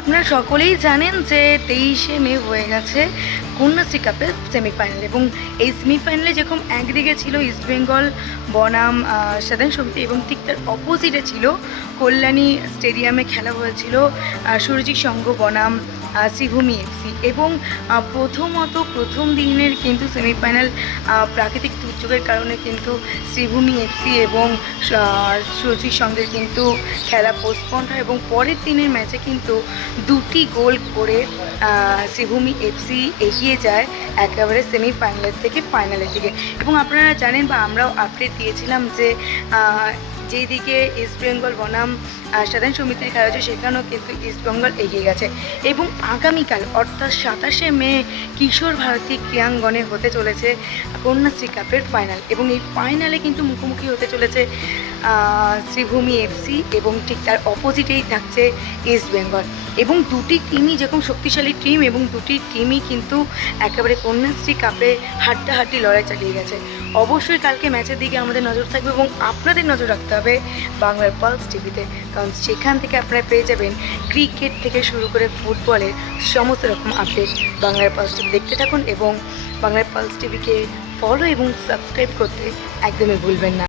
আপনারা সকলেই জানেন যে তেইশে মে হয়ে গেছে। কন্যাশ্রী কাপের সেমিফাইনাল এবং এই সেমিফাইনালে যেরকম একদিকে ছিল ইস্টবেঙ্গল বনাম সাধারণ সমিতি এবং ঠিক তার অপোজিটে ছিল কল্যাণী স্টেডিয়ামে খেলা হয়েছিল সুরজিৎ সংঘ, বনাম শ্রীভূমি এফসি এবং প্রথমত প্রথম দিনের কিন্তু সেমিফাইনাল প্রাকৃতিক দুর্যোগের কারণে কিন্তু শ্রীভূমি এফসি এবং সুরজিৎ সংঘের কিন্তু খেলা পোস্টপন্ড হয় এবং পরের দিনের ম্যাচে কিন্তু দুটি গোল করে শ্রীভূমি এফসি এগিয়ে যায় একেবারে সেমিফাইনালের থেকে ফাইনালের দিকে। এবং আপনারা জানেন বা আমরাও আপডেট দিয়েছিলাম যে যেদিকে ইস্টবেঙ্গল বনাম আহ, সাধারণ সমিতির খেলা হচ্ছে সেখানেও কিন্তু ইস্টবেঙ্গল এগিয়ে গেছে। এবং আগামীকাল অর্থাৎ সাতাশে মে কিশোর ভারতী ক্রিয়াঙ্গনে হতে চলেছে কন্যাশ্রী কাপের ফাইনাল এবং এই ফাইনালে কিন্তু মুখোমুখি হতে চলেছে শ্রীভূমি এফসি এবং ঠিক তার অপোজিটেই থাকছে ইস্ট বেঙ্গল এবং দুটি টিমই যেরকম শক্তিশালী টিম এবং দুটি টিমই কিন্তু একেবারে কন্যাশ্রী কাপে হাড্ডাহাড্ডি লড়াই চালিয়ে গেছে। অবশ্যই কালকে ম্যাচের দিকে আমাদের নজর থাকবে এবং আপনাদের নজর রাখতে হবে বাংলার পালস টিভিতে কারণ সেখান থেকে আপনারা পেয়ে যাবেন ক্রিকেট থেকে শুরু করে ফুটবলের সমস্ত রকম আপডেট বাংলার পালস টিভি দেখতে থাকুন এবং বাংলার পালস টিভিকে ফলো এবং সাবস্ক্রাইব করতে একদমই ভুলবেন না।